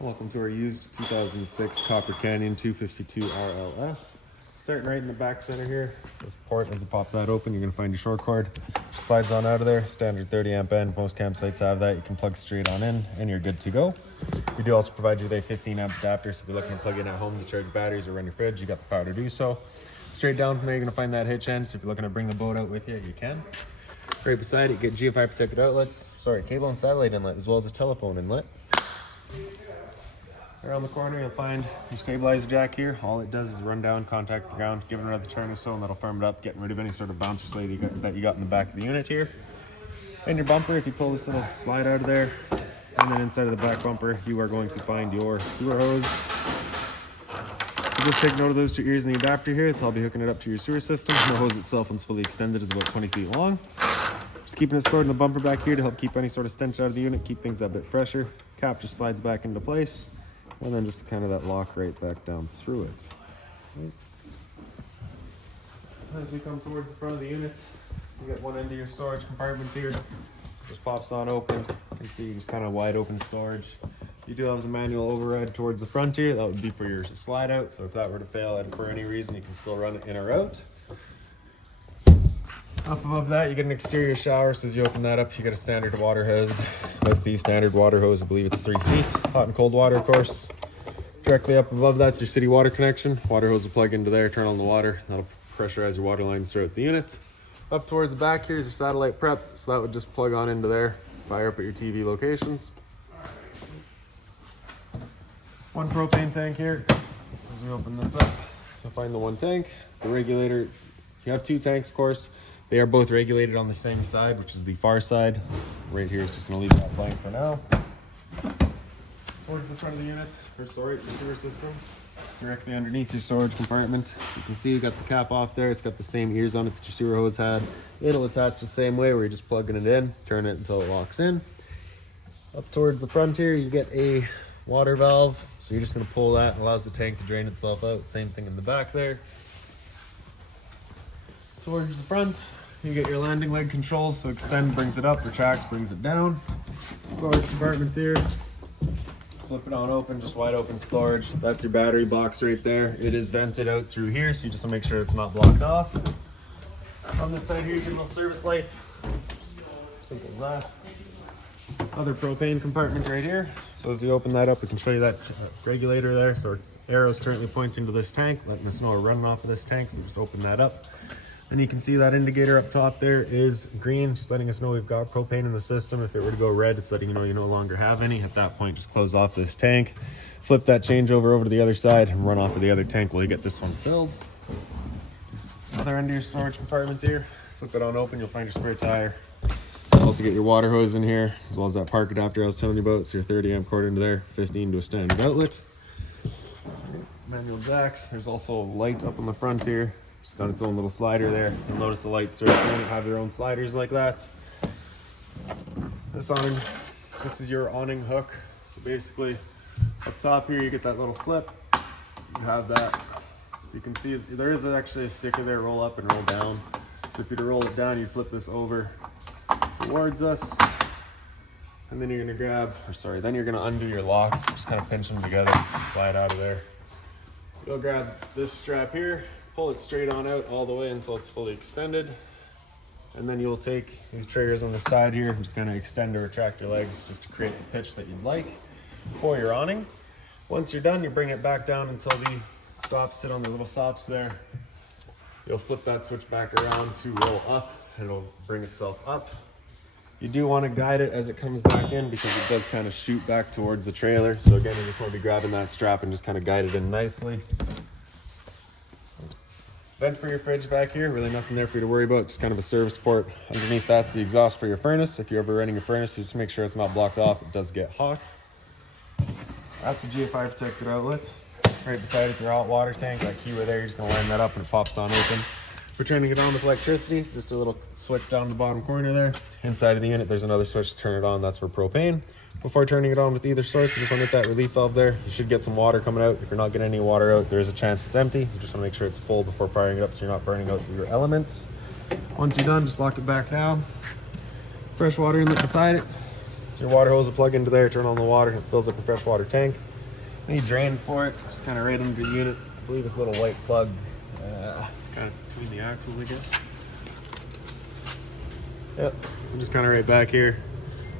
Welcome to our used 2006 Copper Canyon 252 RLS. Starting right in the back center here. This port, as you pop that open, you're going to find your short cord. Just slides on out of there. Standard 30 amp end. Most campsites have that. You can plug straight on in and you're good to go. We do also provide you with a 15 amp adapter, so if you're looking to plug in at home to charge batteries or run your fridge, you got the power to do so. Straight down from there, you're going to find that hitch end, so if you're looking to bring the boat out with you, you can. Right beside it, you get GFI protected outlets, cable and satellite inlet, as well as a telephone inlet. Around the corner, you'll find your stabilizer jack here. All it does is run down, contact the ground, give it another turn or so, and that'll firm it up, getting rid of any sort of bouncer slate that you got in the back of the unit here. And your bumper, if you pull this little slide out of there, and then inside of the back bumper, you are going to find your sewer hose. So just take note of those two ears in the adapter here. It's all be hooking it up to your sewer system. The hose itself, once fully extended, is about 20 feet long. Just keeping it stored in the bumper back here to help keep any sort of stench out of the unit, keep things a bit fresher. Cap just slides back into place. And then just kind of that lock right back down through it. Right. As we come towards the front of the unit, you get one end of your storage compartment here. Just pops on open. You can see just kind of wide open storage. You do have the manual override towards the front here. That would be for your slide out. So if that were to fail and for any reason, you can still run it in or out. Up above that, you get an exterior shower. So as you open that up, you get a standard water hose. With the standard water hose, I believe it's 3 feet. Hot and cold water, of course. Directly up above that's your city water connection. Water hose will plug into there, turn on the water. That'll pressurize your water lines throughout the unit. Up towards the back here is your satellite prep. So that would just plug on into there, fire up at your TV locations. One propane tank here. So as we open this up, you'll find the one tank. The regulator, you have 2 tanks, of course. They are both regulated on the same side, which is the far side. Right here is just gonna leave that blank for now. Towards the front of the unit, or sorry, your sewer system. It's directly underneath your storage compartment. You can see you got the cap off there. It's got the same ears on it that your sewer hose had. It'll attach the same way where you're just plugging it in, turn it until it locks in. Up towards the front here, you get a water valve. So you're just gonna pull that, it allows the tank to drain itself out. Same thing in the back there. Towards the front, you get your landing leg controls. So extend brings it up, retracts brings it down. Storage compartments here. Flip it on open, just wide open storage. That's your battery box right there. It is vented out through here, so you just want to make sure it's not blocked off. On this side here, you get little service lights. Simple as that. Other propane compartment right here. So as you open that up, we can show you that regulator there. So our arrow is currently pointing to this tank, letting us know we're running off of this tank. So we just open that up. And you can see that indicator up top there is green, just letting us know we've got propane in the system. If it were to go red, it's letting you know you no longer have any. At that point, just close off this tank, flip that changeover over to the other side, and run off of the other tank while you get this one filled. Other end of your storage compartments here, flip it on open, you'll find your spare tire. Also get your water hose in here, as well as that park adapter I was telling you about. So your 30 amp cord into there, 15 to a standard outlet. Manual jacks. There's also a light up on the front here. Just got its own little slider there. You'll notice the lights right there have their own sliders like that. This is your awning hook. So basically, up top here you get that little flip. You have that. So you can see there is actually a sticker there, roll up and roll down. So if you were to roll it down, you flip this over towards us. And then you're gonna undo your locks. Just kind of pinch them together, slide out of there. You'll grab this strap here, pull it straight on out all the way until it's fully extended. And then you'll take these triggers on the side here, just kind of extend or retract your legs just to create the pitch that you'd like for your awning. Once you're done, you bring it back down until the stops sit on the little stops there. You'll flip that switch back around to roll up, and it'll bring itself up. You do want to guide it as it comes back in because it does kind of shoot back towards the trailer. So again, you just want to be grabbing that strap and just kind of guide it in nicely. Vent for your fridge back here, really nothing there for you to worry about, just kind of a service port. Underneath that's the exhaust for your furnace. If you're ever running your furnace, just make sure it's not blocked off. It does get hot. That's a GFI protected outlet. Right beside it's your hot water tank. That keyway there, you're just gonna line that up and it pops on open. We're turning it on with electricity. It's just a little switch down the bottom corner there. Inside of the unit, there's another switch to turn it on. That's for propane. Before turning it on with either source, you just want to get that relief valve there. You should get some water coming out. If you're not getting any water out, there's a chance it's empty. You just want to make sure it's full before firing it up so you're not burning out your elements. Once you're done, just lock it back down. Fresh water inlet beside it. So your water hose will plug into there, turn on the water, it fills up a freshwater tank. Then you drain for it, just kind of right under the unit. I believe it's a little white plug, kind of between the axles, I guess. Yep, so just kind of right back here,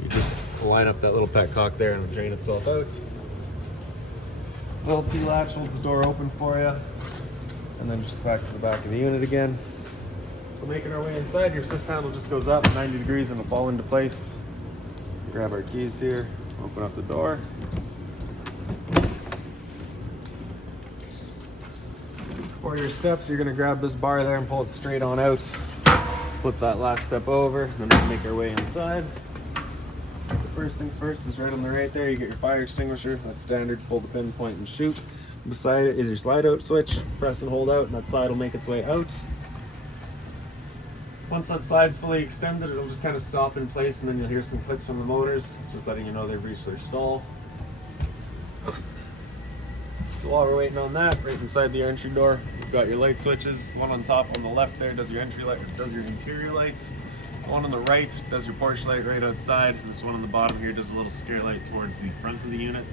you just line up that little petcock there and it'll drain itself out. Little T-latch holds the door open for you. And then just back to the back of the unit again. So making our way inside, your assist handle just goes up 90 degrees and it'll fall into place. Grab our keys here, open up the door. For your steps, you're gonna grab this bar there and pull it straight on out. Flip that last step over, and then we'll make our way inside. The first things first is right on the right there, you get your fire extinguisher. That's standard, pull the pin, point, and shoot. Beside it is your slide out switch. Press and hold out, and that slide will make its way out. Once that slide's fully extended, it'll just kind of stop in place, and then you'll hear some clicks from the motors. It's just letting you know they've reached their stall. So while we're waiting on that, right inside the entry door, you've got your light switches. One on top on the left there does your entry light, does your interior lights. One on the right does your porch light right outside, and this one on the bottom here does a little scare light towards the front of the unit.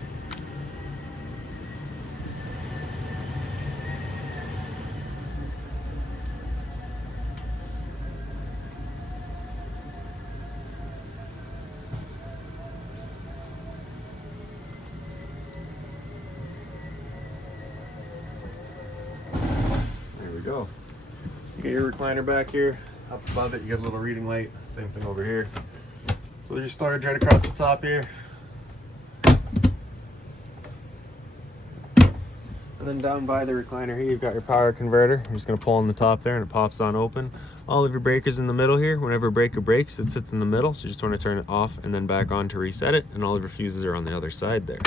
Go. You get your recliner back here. Up above it, you get a little reading light. Same thing over here. So there's your storage right across the top here. And then down by the recliner here, you've got your power converter. You're just going to pull on the top there and it pops on open. All of your breakers in the middle here. Whenever a breaker breaks, it sits in the middle. So you just want to turn it off and then back on to reset it. And all of your fuses are on the other side there.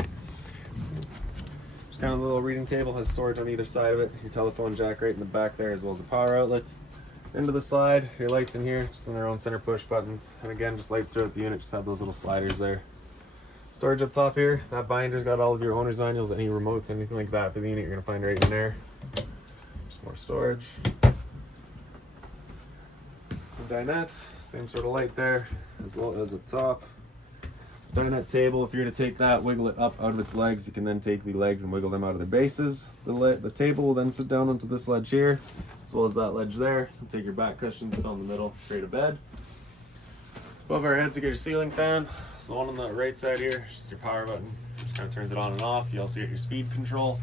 Kind of a little reading table, has storage on either side of it. Your telephone jack right in the back there, as well as a power outlet. Into the side, your lights in here, just on their own center push buttons. And again, just lights throughout the unit, just have those little sliders there. Storage up top here, that binder's got all of your owner's manuals, any remotes, anything like that for the unit, you're gonna find right in there. Just more storage. The dinette, same sort of light there, as well as up top. Dinette table, if you're to take that, wiggle it up out of its legs, you can then take the legs and wiggle them out of their bases. The table will then sit down onto this ledge here, as well as that ledge there. You take your back cushion, sit on the middle, create a bed. Above our heads, you get your ceiling fan. So the one on the right side here is just your power button. Just kind of turns it on and off. You also get your speed control.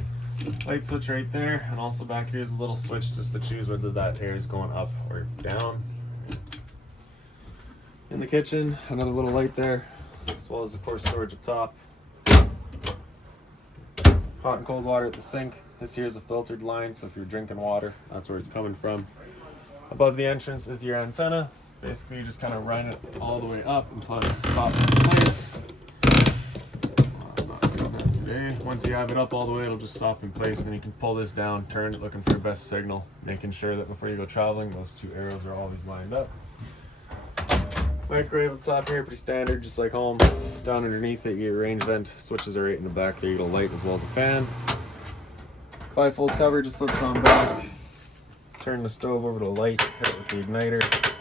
Light switch right there, and also back here is a little switch just to choose whether that air is going up or down. In the kitchen, another little light there, as well as of course storage up top. Hot and cold water at the sink. This here is a filtered line, so if you're drinking water, that's where it's coming from. Above the entrance is your antenna. Basically you just kind of run it all the way up until it stops in place. I'm not doing that today. Once you have it up all the way, it'll just stop in place, and you can pull this down, turn it, looking for your best signal, making sure that before you go traveling, those two arrows are always lined up. Microwave up top here, pretty standard, just like home. Down underneath it, your range vent switches are right in the back there. You get a light as well as a fan. Bifold cover just slips on back. Turn the stove over to light, hit it with the igniter.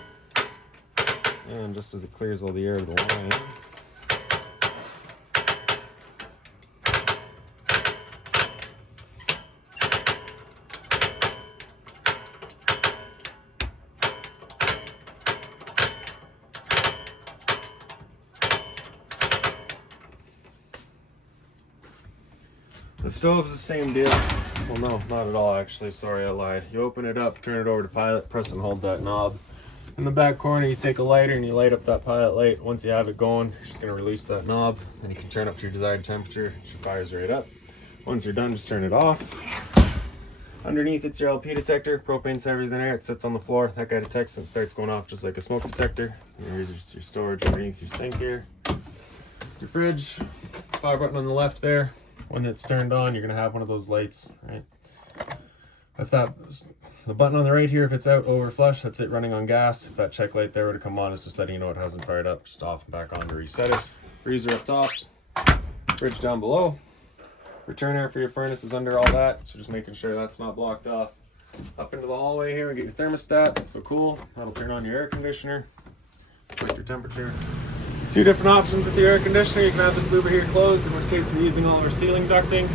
And just as it clears all the air of the line, the stove's the same deal. Well, no, not at all actually. Sorry, I lied. You open it up, turn it over to pilot, press and hold that knob. In the back corner, you take a lighter and you light up that pilot light. Once you have it going, you're just going to release that knob. Then you can turn up to your desired temperature. It fires right up. Once you're done, just turn it off. Underneath, it's your LP detector. Propane's heavier than air. It sits on the floor. That guy detects and starts going off just like a smoke detector. And here's your storage underneath your sink here. Your fridge, power button on the left there. When it's turned on, you're gonna have one of those lights, right? If the button on the right here, if it's out over flush, that's it running on gas. If that check light there were to come on, it's just letting you know it hasn't fired up. Just off and back on to reset it. Freezer up top, fridge down below. Return air for your furnace is under all that, so just making sure that's not blocked off. Up into the hallway here, we get your thermostat, so cool. That'll turn on your air conditioner, select your temperature. Two different options with the air conditioner. You can have this louver here closed, in which case we're using all of our ceiling ducting,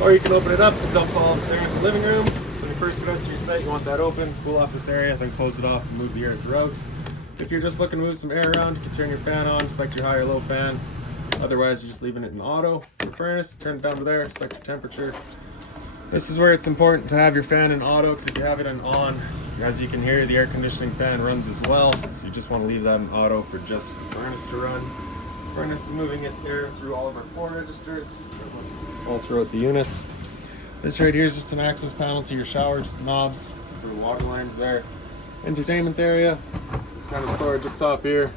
or you can open it up. It dumps all of its air in the living room. So when you first get out to your site, you want that open, cool off this area, then close it off and move the air throughout. If you're just looking to move some air around, you can turn your fan on, select your high or low fan. Otherwise, you're just leaving it in auto. The furnace, turn it down to there, select your temperature. This is where it's important to have your fan in auto, because if you have it in on, as you can hear, the air conditioning fan runs as well. So you just want to leave that in auto for just the furnace to run. The furnace is moving its air through all of our floor registers, all throughout the units. This right here is just an access panel to your shower knobs, for the water lines there. Entertainment area, so it's kind of storage up top here.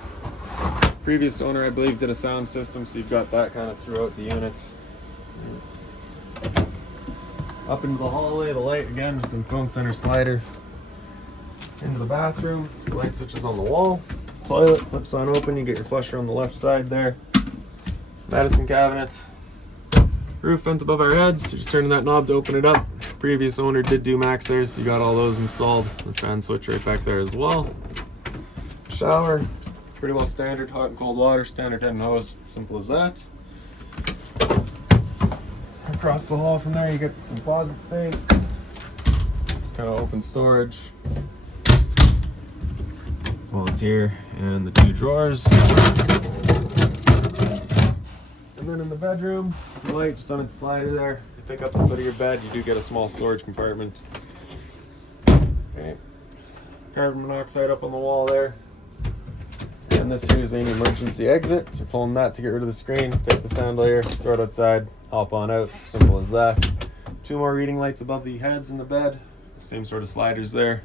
Previous owner, I believe, did a sound system, so you've got that kind of throughout the units. Up into the hallway, the light again, just its own center slider. Into the bathroom, the light switch is on the wall. Toilet flips on open, you get your flusher on the left side there. Medicine cabinets. Roof vents above our heads, so just turning that knob to open it up. Previous owner did do Maxxair, so you got all those installed. The fan switch right back there as well. Shower, pretty well standard, hot and cold water, standard head and hose, simple as that. Across the hall from there, you get some closet space, kind of open storage, as well as here, and the two drawers. And then in the bedroom, the light just on its slider there. You pick up the foot of your bed, you do get a small storage compartment. Okay. Carbon monoxide up on the wall there. And this here is an emergency exit. So you're pulling that to get rid of the screen, take the sound layer, throw it outside, hop on out, simple as that. Two more reading lights above the heads in the bed, same sort of sliders there.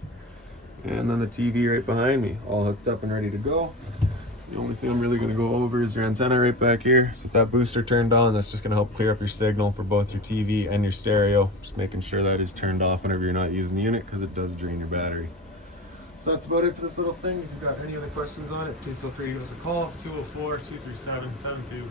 And then the TV right behind me, all hooked up and ready to go. The only thing I'm really going to go over is your antenna right back here. So if that booster turned on, that's just going to help clear up your signal for both your TV and your stereo. Just making sure that is turned off whenever you're not using the unit, because it does drain your battery. So that's about it for this little thing. If you've got any other questions on it, please feel free to give us a call, 204-237-7272.